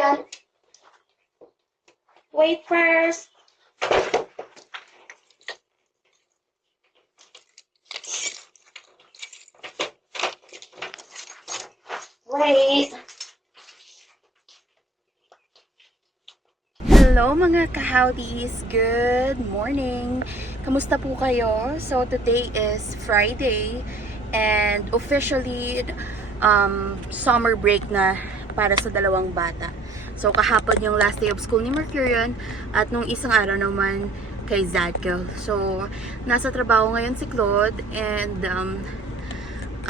Mercurian. Wait first. Wait. Hello mga kahawdies! Good morning! Kamusta po kayo? So today is Friday and officially summer break na para sa dalawang bata. So kahapon yung last day of school ni Mercurian at nung isang araw naman kay Zadkiel. So nasa trabaho ngayon si Claude and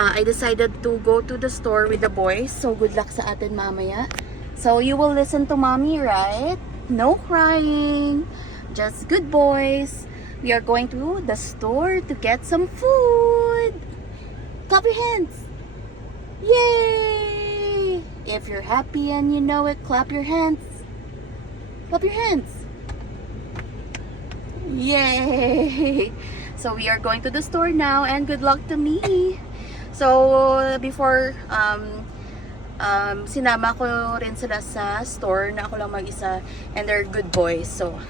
I decided to go to the store with the boys. So good luck sa atin mamaya. So you will listen to mommy, right? No crying, just good boys. We are going to the store to get some food. Clap your hands. Yay! If you're happy and you know it, clap your hands. Clap your hands. Yay! So we are going to the store now and good luck to me. So before sinama ko rin sila sa store na ako lang mag-isa and they're good boys. So,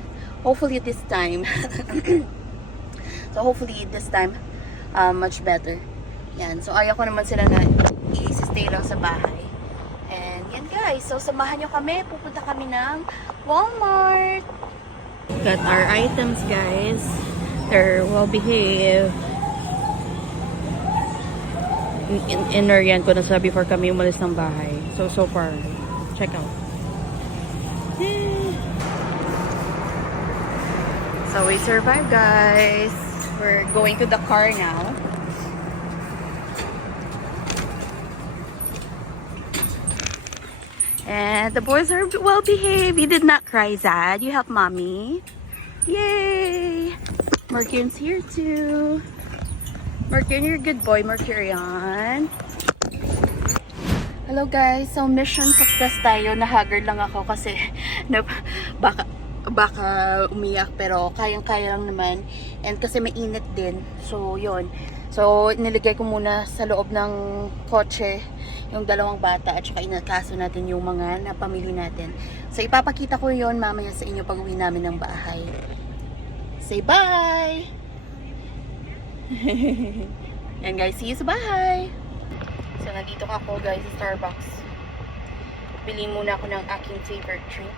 hopefully this time much better. Yan. So, ayaw ko naman sila na i-stay lang sa bahay. And yan guys. So, samahan nyo kami. Pupunta kami ng Walmart. Got our items guys. They're well behaved. Inorian ko na sa before kami umalis ng bahay. So far, check out. So we survived guys. We're going to the car now. And the boys are well behaved. You did not cry, Zad. You helped mommy. Yay! Mercurian's here too. Mercurian, you're a good boy, Mercurian. Hello guys, so mission success tayo. Nahaggard lang ako kasi baka umiyak pero kayang-kaya lang naman. And kasi mainit din. So yun. So niligay ko muna sa loob ng kotse yung dalawang bata at saka inataso natin yung mga napamili natin. So ipapakita ko yun mamaya sa inyo pag uwi namin ng bahay. Say bye! Yan guys, see you sa bahay. So nandito ako guys sa Starbucks. Bili muna ako ng aking favorite drink.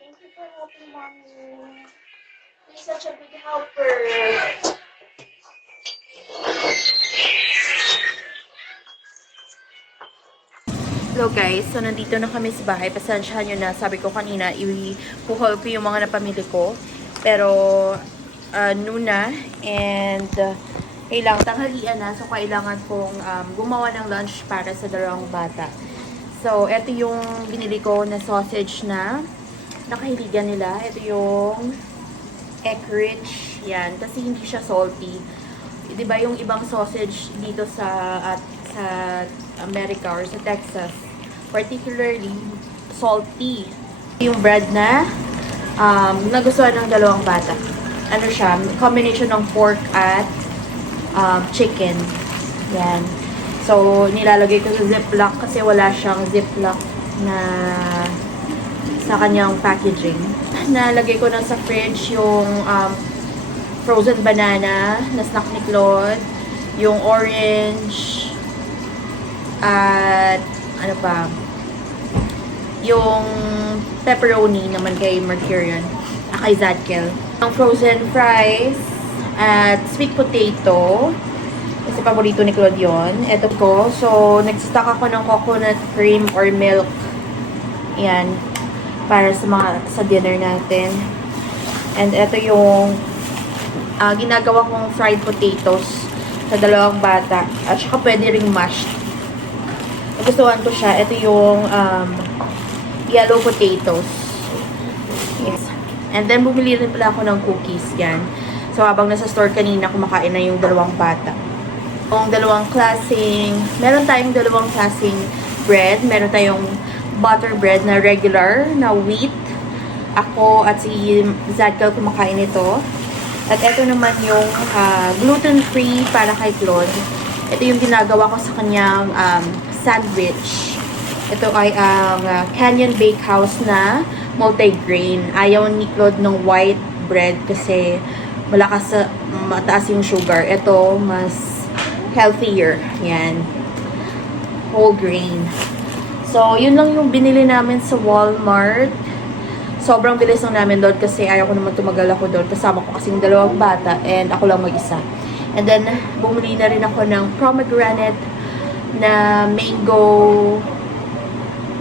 Thank you for helping mommy. You're such a big helper. Hello guys, so nandito na kami sa bahay. Pasensyahan nyo na, sabi ko kanina, i-puhol ko yung mga napamili ko. Pero, noon na, and kailangan tanghalian na. So, kailangan kong gumawa ng lunch para sa dalawang bata. So, ito yung binili ko na sausage na nakahiligan nila. Ito yung egg rich. Yan. Kasi hindi siya salty. Diba yung ibang sausage dito sa America or sa Texas, particularly salty. Yung bread na nagustuhan ng dalawang bata. Ano siya? Combination ng pork at chicken. Yan. So, nilalagay ko sa ziplock kasi wala siyang ziplock na sa kanyang packaging. Nalagay ko na sa fridge yung frozen banana na snack ni Claude, yung orange, at ano pa, yung pepperoni naman kay Mercurian, kay Zadkiel. Ang frozen fries at sweet potato kasi paborito ni Claude yun. Ito ko. So, nag-stock ako ng coconut cream or milk Yan. Para sa dinner natin. And ito yung ginagawa kong fried potatoes sa dalawang bata. At saka pwede ring mashed. Nagustuhan ko siya. Ito yung yellow potatoes. Yes. And then, bumili rin pala ako ng cookies. Yan. So, habang nasa store kanina, kumakain na yung dalawang bata. Meron tayong dalawang klaseng bread. Meron tayong butter bread na regular, na wheat. Ako at si Zadkel kumakain ito. At ito naman yung gluten-free para kay Claude. Ito yung ginagawa ko sa kanyang sandwich. Ito ay ang Canyon Bakehouse na multigrain. Ayaw ni Claude ng white bread kasi mataas yung sugar. Ito, mas healthier. Yan. Whole grain. So, yun lang yung binili namin sa Walmart. Sobrang bilis lang namin doon kasi ayaw ko naman tumagal ako doon. Kasama ko kasing dalawang bata and ako lang mag-isa. And then, bumili na rin ako ng pomegranate na mango,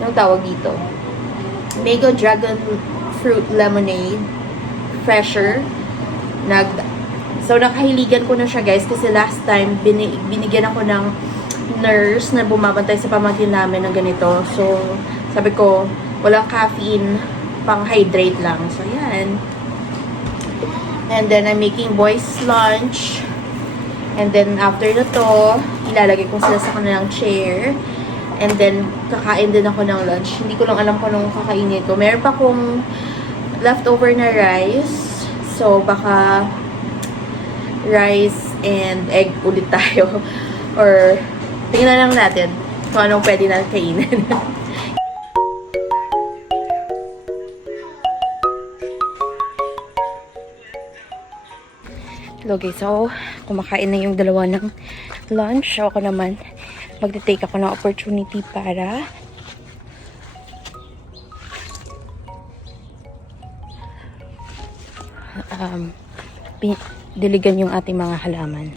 anong tawag dito? Mango dragon fruit lemonade. Fresher. So, nakahiligan ko na siya guys kasi last time, binigyan ako ng nurse na bumabantay sa pamangkin namin ng ganito. So, sabi ko, walang caffeine, pang hydrate lang. So, yan. And then, I'm making boys lunch. And then, after na to, ilalagay ko sila sa kanilang chair. And then, kakain din ako ng lunch. Hindi ko lang alam kung anong kakainin ko. Meron pa akong leftover na rice. So, baka rice and egg ulit tayo. Or, tingnan lang natin kung anong pwede na kainin. Hello guys, so kumakain na yung dalawa ng lunch. So ako naman, magte-take ako ng opportunity para diligan yung ating mga halaman.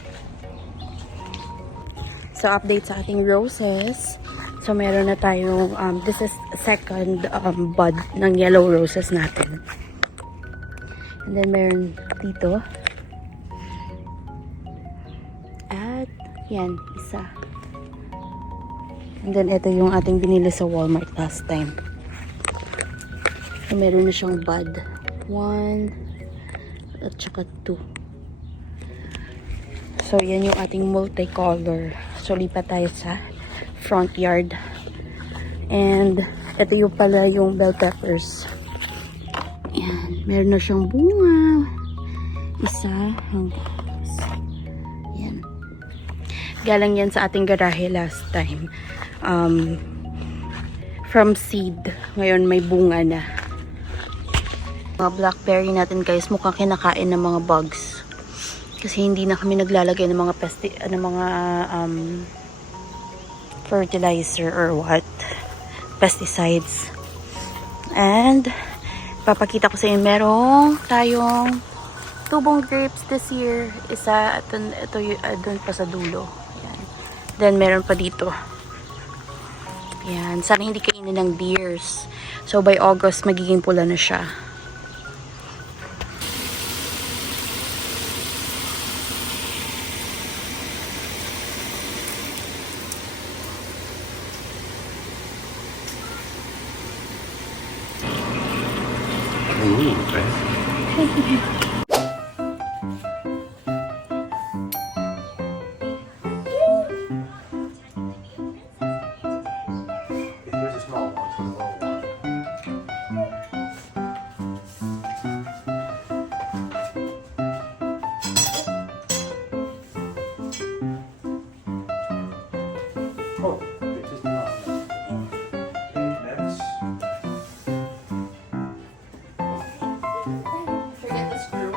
So, update sa ating roses. So, meron na tayong, this is second bud ng yellow roses natin. And then, meron dito. At, yan, isa. And then, ito yung ating binili sa Walmart last time. So, meron na siyang bud. 1, at saka 2. So, yan yung ating multicolor. So, lipat tayo sa front yard. And, ito yung pala yung bell peppers. Yan. Meron na siyang bunga. Isa. Yan. Galang yan sa ating garahe last time. From seed. Ngayon may bunga na. Mga blackberry natin guys, mukhang kinakain ng mga bugs. Kasi hindi na kami naglalagay ng mga fertilizer or what. Pesticides. And, papakita ko sa inyo, merong tayong tubong grapes this year. Isa, ito doon pa sa dulo. Ayan. Then, meron pa dito. Ayan. Sana hindi kainin ng deers. So, by August, magiging pula na siya. Ooh, okay. There's a small one, so the little one. Oh, it's just not. Okay, next. Forget the screw.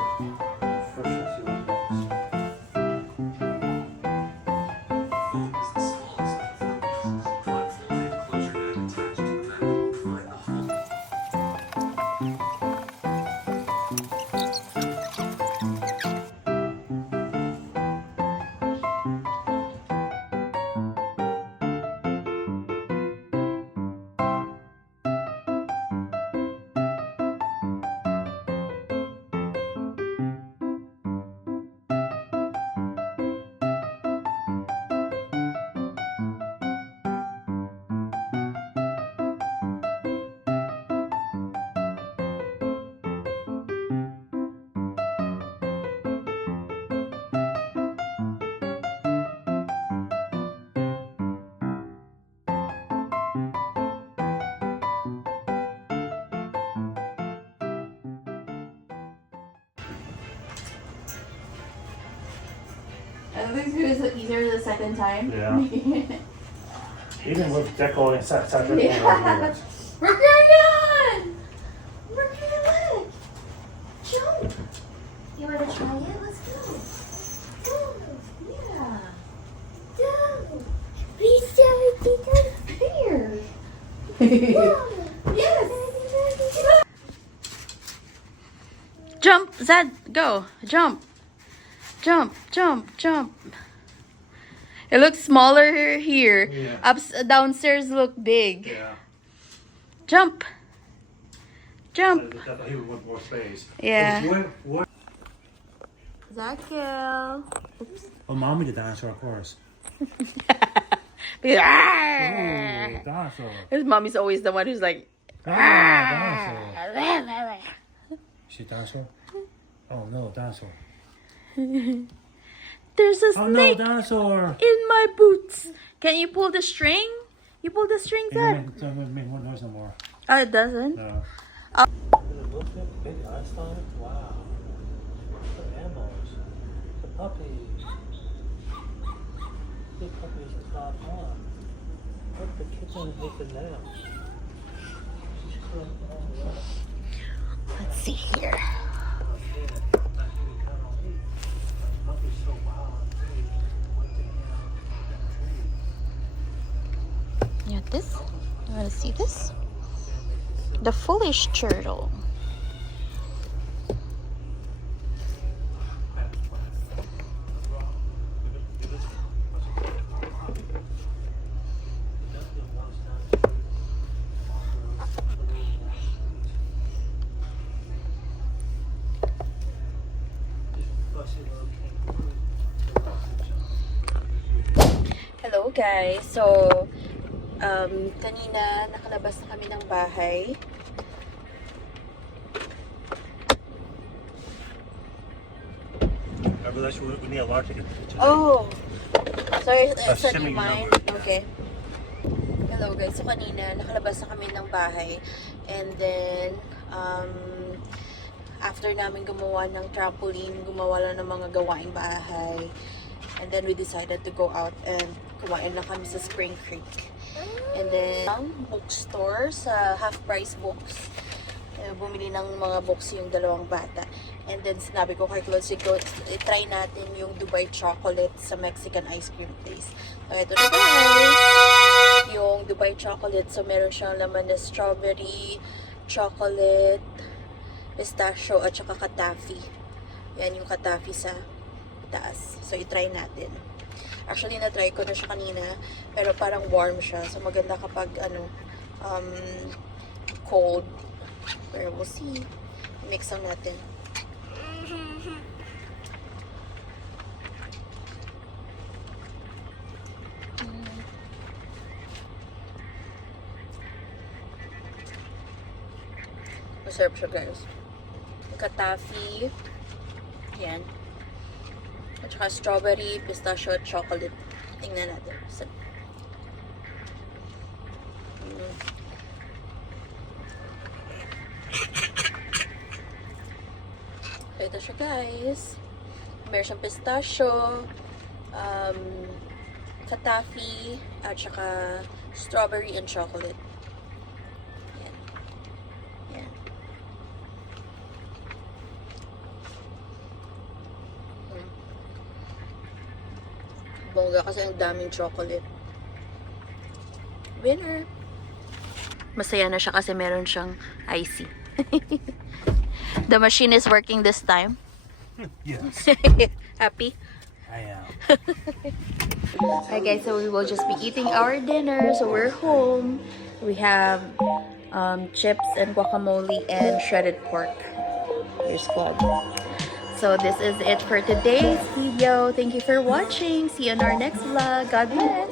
I think it was easier the second time. Yeah. Even with Deco and Saturday. Yeah. Mercurion! Mercurion! Jump! You want to try it? Let's go. Go. Yeah. Go. We still here. Yes. Jump, Zed, go. Jump. Jump, jump, jump. It looks smaller here. Yeah. Downstairs look big. Yeah. Jump. Jump. He would want more space. Yeah. What? Zakiel. Oh, mommy the dinosaur, of course. Ah. Ooh, dinosaur. His mommy's always the one who's like, Dinosaur. See dinosaur? Oh no, dinosaur. there's a Oh no, snake dinosaur. in my boots. Can you pull the string? You pull the string, It Zed? doesn't make one noise no more. Oh, it doesn't? No. Oh. Look at big eyes on it. Wow. The animals. The puppies. Big puppies is not fun. Look, the kitchen with the lamb. Let's see here. You got this? You want to see this? The foolish turtle. Hello guys. So, kanina nakalabas na kami ng bahay. I realized we need a large ticket today. Oh! Sorry, That's it's on shipping mine. number. Okay. Hello guys. So kanina nakalabas na kami ng bahay. And then, after namin gumawa ng trampoline, gumawa lang ng mga gawaing bahay. And then we decided to go out and kumain na kami sa Spring Creek. And then, bookstore sa half-price books. Bumili ng mga books yung dalawang bata. And then, sinabi ko kay Claude, try natin yung Dubai chocolate sa Mexican ice cream place. So, ito na guys, yung Dubai chocolate. So, meron siyang laman na strawberry, chocolate, pistachio, at saka katafi. Yan yung katafi sa taas. So, i-try natin. Actually, na-try ko na siya kanina, pero parang warm siya. So, maganda kapag, cold. Pero we'll see. Mix lang natin. Masarap siya, guys. Katafi. Yan. At saka strawberry, pistachio, at chocolate. Tingnan natin. So, ito siya guys. Meron siyang pistachio, katafi, at saka strawberry and chocolate. Yan. Yan. Bongga kasi ang daming chocolate. Winner! Masaya na siya kasi meron siyang icy. The machine is working this time. Yes. Happy? I am. Hi guys, so we will just be eating our dinner. So we're home. We have chips and guacamole and shredded pork. Here's vlog. So this is it for today's video. Thank you for watching. See you in our next vlog. God bless.